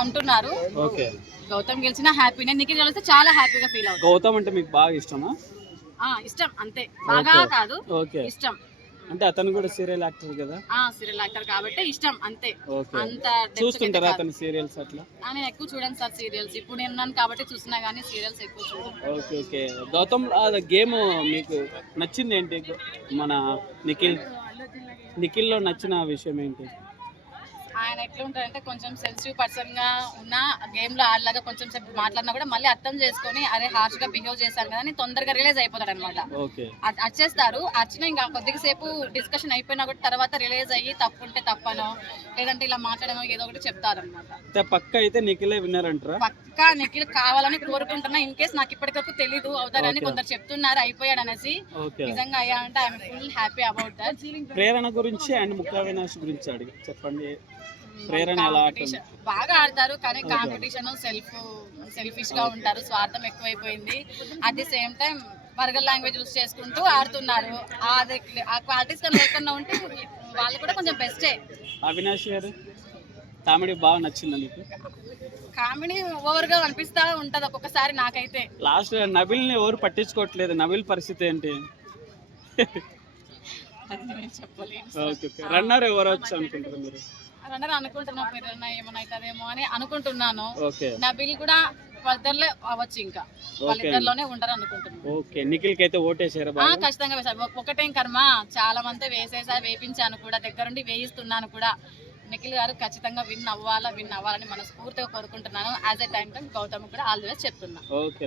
అంటున్నారు. ఓకే. గౌతమ్ గెలిచినా హ్యాపీనే నిఖిల్ గెలిస్తే చాలా హ్యాపీగా ఫీల్ అవుతాం గౌతమ్ అంటే మీకు బాగా ఇష్టమా? ఆ, ఇష్టం అంతే. బాగా. కాదు ఓకే. ఇష్టం. అంటే అతను కూడా సీరియల్ యాక్టర్ కదా? ఆ సీరియల్ యాక్టర్ కాబట్టి ఇష్టం అంతే. ఓకే. అంత చూస్తుంటారా. అతని సీరియల్స్ అట్లా? ఆ, నేను ఎక్కువ చూడండి సార్ సీరియల్స్ ఇప్పుడు నేను ఉన్నాను కాబట్టి చూసినా కానీ సీరియల్స్ ఎక్కువ చూడను. Okay okay. గౌతమ్ గేమ్ మీకు నచ్చింది ఏంటి మన నిఖిల్ నిఖిల్లో నచ్చిన విషయం ఏంటి? ఆయన ఎట్లా ఉంటారంటే కొంచెం సెన్సిటివ్ పర్సన్గా ఉన్న గేమ్లో ఆడలాగా కొంచెం సేపు మాట్లాడినా కూడా మళ్ళీ అర్థం చేసుకొని అరే హార్ష్గా బిహేవ్ చేశాను కదా అని తొందరగా రిలైజ్ అయిపోతాడు అనమాట వచ్చేస్తారు వచ్చిన ఇంకా కొద్దిగా సేపు డిస్కషన్ అయిపోయినా కూడా తర్వాత రిలైజ్ అయ్యి తప్పు ఉంటే తప్పనో లేదంటే ఇలా మాట్లాడమో ఏదో ఒకటి చెప్తారు అనమాట అయితే పక్క అయితే నిఖిలే విన్నర్ అంటారా? పక్కా నిఖిల్ కావాలని కోరుకుంటున్నా. ఇన్ కేస్ నాకు ఇప్పటికప్పుడు తెలీదు అవుతారని. కొందరు చెప్తున్నారు అయిపోయాడు అనేసి. నిజంగా అయ్యా అంటే I'm full happy about that Prerana గురించి అండ్ ముఖ్య వినాష్ గురించి అడిగి చెప్పండి. ప్రేరణ ఎలా? బాగా ఆడతారు కానీ. కాంపిటీషన్ సెల్ఫ్ సెల్ఫిష్గా ఉంటారు స్వార్థం ఎక్కువైపోయింది. At the same time vulgar language use చేసుకుంటూ ఆడుతున్నారు. ఆ క్వాలిటీస్ లేకుండా ఉంటే వాళ్ళు కూడా కొంచెం బెస్టే అవినాష్ గారు? కామెడీ బాగా నచ్చిందా మీకు కామెడీ ఓవర్గా అనిపిస్తా ఉంటది ఒక్కొక్కసారి నాకైతే. లాస్ట్ నబిల్ని ఎవరు పట్టించుకోవట్లేదు నబిల్ పరిస్థితి ఏంటి? రన్నర్ ఎవరు వచ్చి అనుకుంటారు మీరు? అందరూ అనుకుంటున్నా ఏమైనా అవుతుందేమో అని అనుకుంటున్నాను. నబిల్ కూడా వాళ్ళిద్దరులే అవ్వచ్చు ఇంకా. వాళ్ళిద్దరిలోనే ఉంటారు అనుకుంటున్నాను. ఓకే నిఖిల్కి అయితే ఓటేసారా ఖచ్చితంగా వేశారు ఒకటేం కర్మ. చాలా మంది వేసేసా వేపించాను కూడా దగ్గరుండి వేయిస్తున్నాను కూడా. నిఖిల్ గారు ఖచ్చితంగా విన్ అవ్వాలా విన్ అవ్వాలని మనస్ఫూర్తిగా కోరుకుంటున్నాను. As a time time Gautam కూడా ఆల్ ది బెస్ట్ చెప్తున్నా. ఓకే